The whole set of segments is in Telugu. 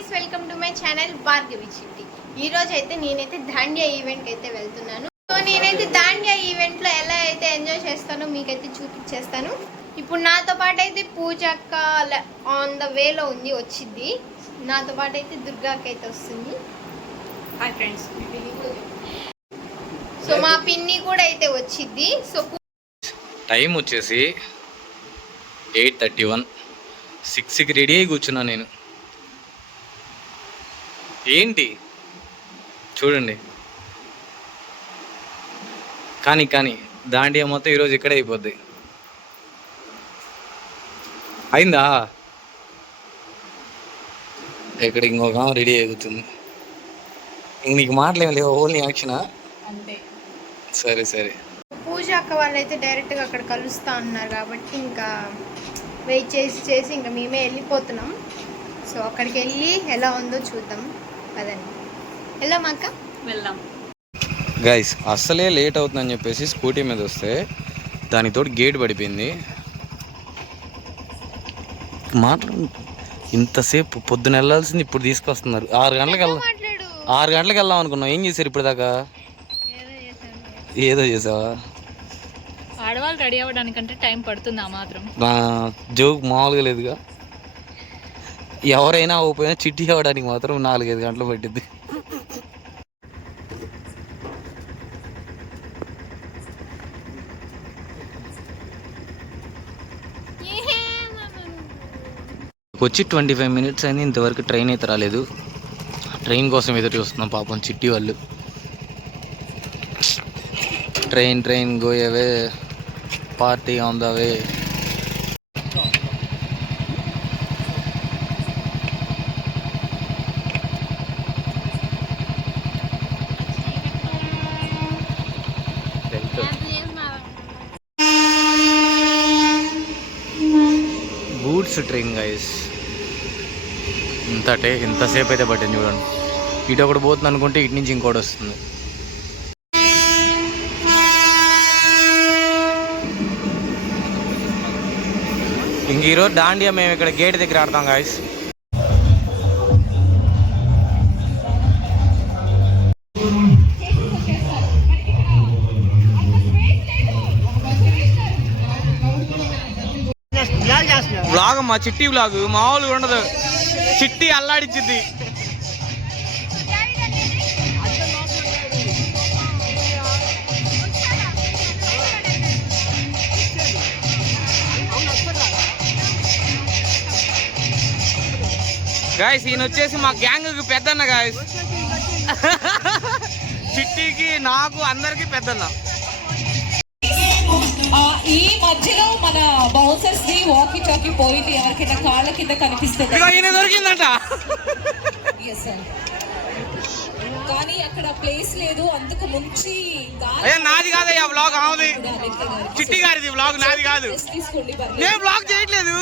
Friends, welcome to my channel Bhargavi చిట్టి. ఈ రోజు అయితే నేనైతే దాండియా ఈవెంట్ కి అయితే వెళ్తున్నాను. సో నేనైతే దాండియా ఈవెంట్ లో ఎలా అయితే ఎంజాయ్ చేస్తానో మీకైతే చూపించేస్తాను. ఇప్పుడు నాతో పాటు అయితే పూజక్క ఆన్ ద వేలో ఉంది, వచ్చింది. నాతో పాటు అయితే దుర్గాకి అయితే వస్తుంది. Hi friends. సో మా పిన్ని కూడా అయితే వచ్చింది. సో టైం వచ్చేసి 8:31. 6కి రెడీ అయి కూర్చున్నా నేను. ఏంటి చూడండి, కానీ దాండియా మొత్తం ఈరోజు ఇక్కడే అయిపోద్ది. అయిందా? ఇక్కడ ఇంకొక రెడీ అయిపోతుంది. ఇంక నీకు మాటలేం లేవు, ఓన్లీ యాక్షనా? అంతే. సరే పూజ అక్క వాళ్ళు అయితే డైరెక్ట్గా అక్కడ కలుస్తా ఉన్నారు కాబట్టి ఇంకా వెయిట్ చేసి ఇంకా మేమే వెళ్ళిపోతున్నాం. సో అక్కడికి వెళ్ళి ఎలా ఉందో చూద్దాం కదండి. వెళ్దాం అక్క, వెళ్దాం. గైస్ అస్సలే లేట్ అవుతుందని చెప్పేసి స్కూటీ మీద వస్తే దానితో గేట్ పడిపోయింది. ఇంతసేపు పొద్దున వెళ్ళాల్సింది ఇప్పుడు తీసుకొస్తున్నారు. 6 గంటలకు వెళ్దాం అనుకున్నాం. ఏం చేశారు ఇప్పుడు దాకా? ఏదో చేసావా? ఆడవాళ్ళు రెడీ అవ్వడానికంటే టైం పడుతుంది. ఆ మాత్రం నా జోక్ మామూలుగా లేదుగా. ఎవరైనా అవ్వకపోయినా చిట్టి అవ్వడానికి మాత్రం 4-5 గంటలు పట్టింది. వచ్చి 25 మినిట్స్ అయింది, ఇంతవరకు ట్రైన్ అయితే రాలేదు. ట్రైన్ కోసం ఎదురు చూస్తున్నాం పాపం చిట్టి వాళ్ళు. Train go away, party on the way. Goods train guys. ఇంతసేపు అయితే పట్టింది చూడండి. ఇటు ఒకటి పోతుంది అనుకుంటే ఇటు నుంచి ఇంకోటి వస్తుంది. ఇంక ఈరోజు దాండియా మేము ఇక్కడ గేట్ దగ్గర ఆడతాం గాయస్. బ్లాగ్ మా చిట్టి బ్లాగ్ మామూలుగా ఉండదు. చిట్టి అల్లాడిచ్చిద్ది. గాయస్ ఈయన వచ్చేసి మా గ్యాంగ్కి పెద్దన్న గాయస్. చిట్టికి నాకు అందరికి పెద్దన్న. ఈ మధ్యలో మన బౌన్సర్స్ ది వాకీ టాకీ పోయింది. ఎవరికైనా కాళ్ళ కింద కనిపిస్తుంది. దొరికిందంట. కానీ అక్కడ ప్లేస్ లేదు, అందుకు ముంచి నాది కాదయ్యా బ్లాగ్, ఆమెది. చిట్టి గారిది బ్లాగ్, నాది కాదు. తీసుకోండి, నేను బ్లాగ్ చేయట్లేదు.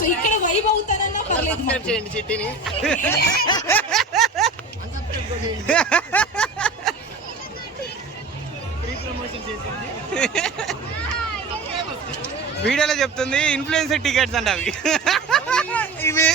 సో ఇక్కడ వైబ్ అవుతానన్నా పర్లేదు. చేయండి చిట్టిని. వీడియోలో చెప్తుంది ఇన్ఫ్లుయెన్సర్ టికెట్స్ అంట అవి. ఇవి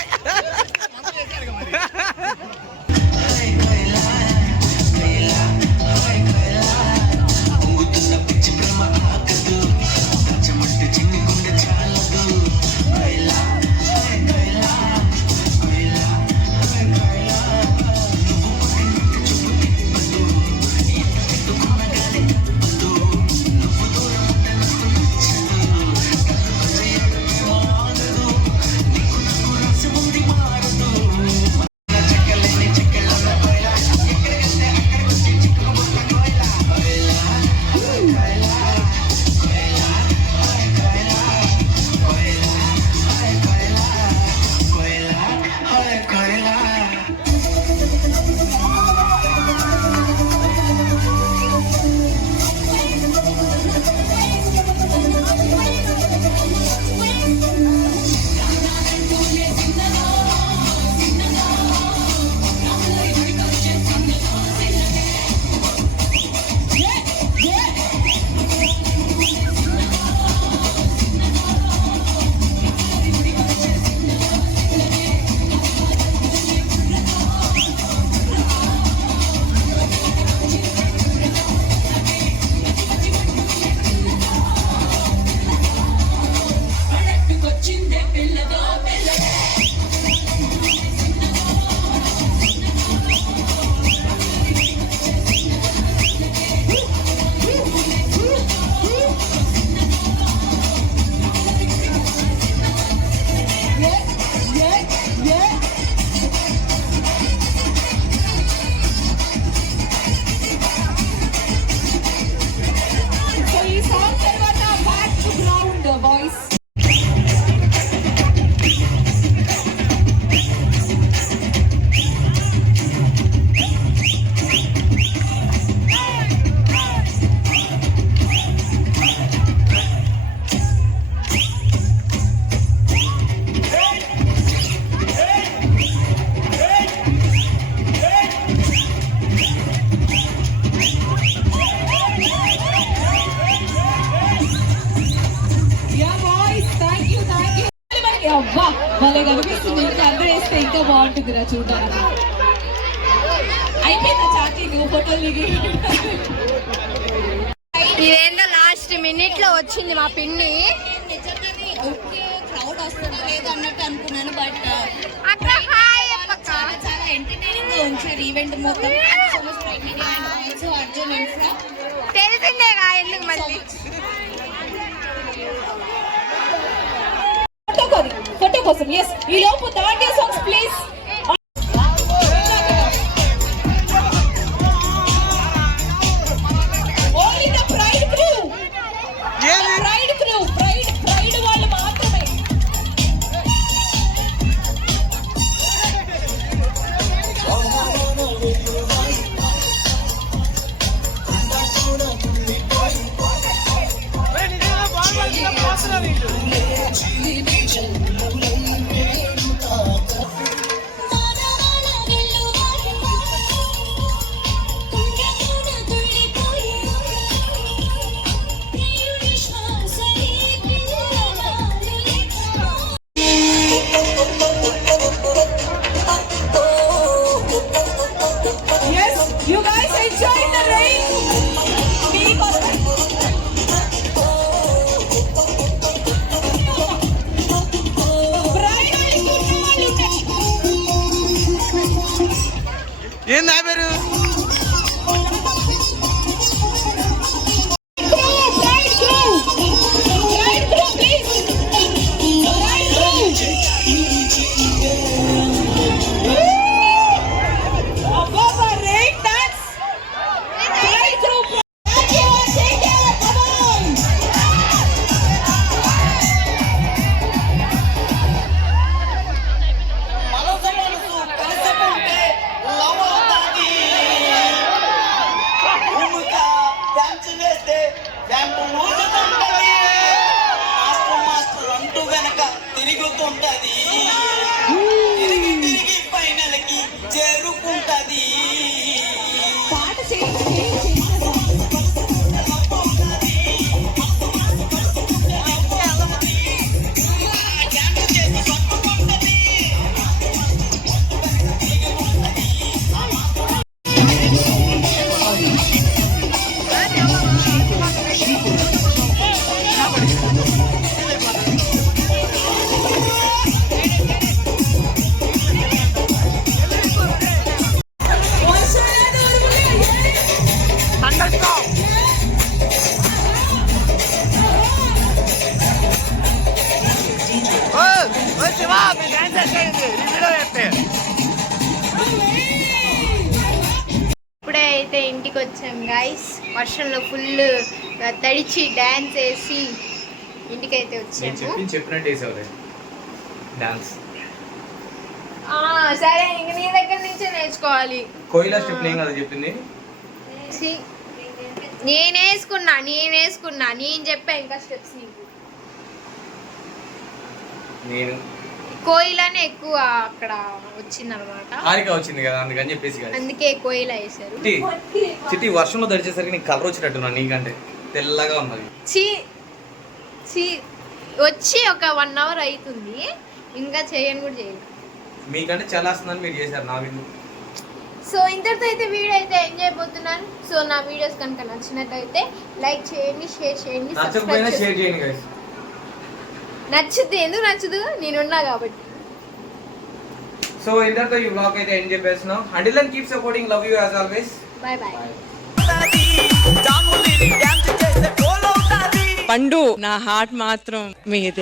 కనిపిస్తుంది. ఇంకా అందరూ వేస్తే ఇంకా బాగుంటుందిరా చూడడానికి. అయిపోయిందా చాటింగ్ ఫోటోలు దిగి? ఇదేందో లాస్ట్ మినిట్ లో వచ్చింది మా పిన్ని. క్రౌడ్ వస్తుందో లేదో అన్నట్టు అనుకున్నాను, బట్ అక్క హాయ్ అక్క. చాలా ఎంటర్టైనింగ్ గా ఉంచారు ఈవెంట్ మొత్తం. అర్జున్ ఇన్ఫ్రా తెలిసిందేగా ఎందుకు మళ్ళీ. ఫోటో కోసం ఎస్. ఈ లోపు Dandiya songs please. Only the pride crew, pride crew, pride వాళ్ళు మాత్రమే. Yes, you guys enjoy the rain. ఏం నా పేరు? తిరుగుతుంటది, తిరిగి తిరిగి ఫైనల్కి చేరుకుంటది. పాట ఇప్పుడే అయితే ఇంటికి వచ్చాం గైస్. వర్షంలో ఫుల్ తడిచి డాన్స్ వేసి ఇంటికి అయితే వచ్చాము. చెప్పినట్టు వేసావు డాన్స్. సరే ఇంక నీ దగ్గర నుంచే నేర్చుకోవాలి. కోయిలా స్టెప్ ఏం కదా చెప్పింది. నేనేసుకున్నా నేను చెప్పా ఇంకా స్టెప్స్ నీకు. నేను కోయిలానే ఎక్కువ అక్కడ వచ్చిందనమాట. హారిక వచ్చింది కదా అందుకని చెప్పేసి అందుకే కోయిలా వేసారు. చిట్టి వర్షంలో తడిచేసరికి నీకు కలర్ వచ్చినట్టున్నా, నీకంటే తెల్లగా ఉన్నది. వచ్చి ఒక 1 hour అవుతుంది, ఇంకా చేయను కూడా చేయను. మీకంటే చాలా వస్తుందని మీరు చేశారు నా వీడియో. సో ఇంతటితో అయితే వీడియో అయితే ఎంజాయ్ అయిపోతున్నాను. సో నా వీడియోస్ కనుక నచ్చినట్టయితే లైక్ చేయండి, షేర్ చేయండి, నచ్చకపోయినా షేర్ చేయండి గైస్. నచ్చుద్ది, ఎందుకు నచ్చదు, నేనున్నా కాబట్టి. సో ఇంతటితో ఈ వ్లాగ్ అయితే ఎంజాయ్ చేస్తున్నాం. Until then keep supporting, love you as always. Bye bye. పండు నా హార్ట్ మాత్రం మీదే.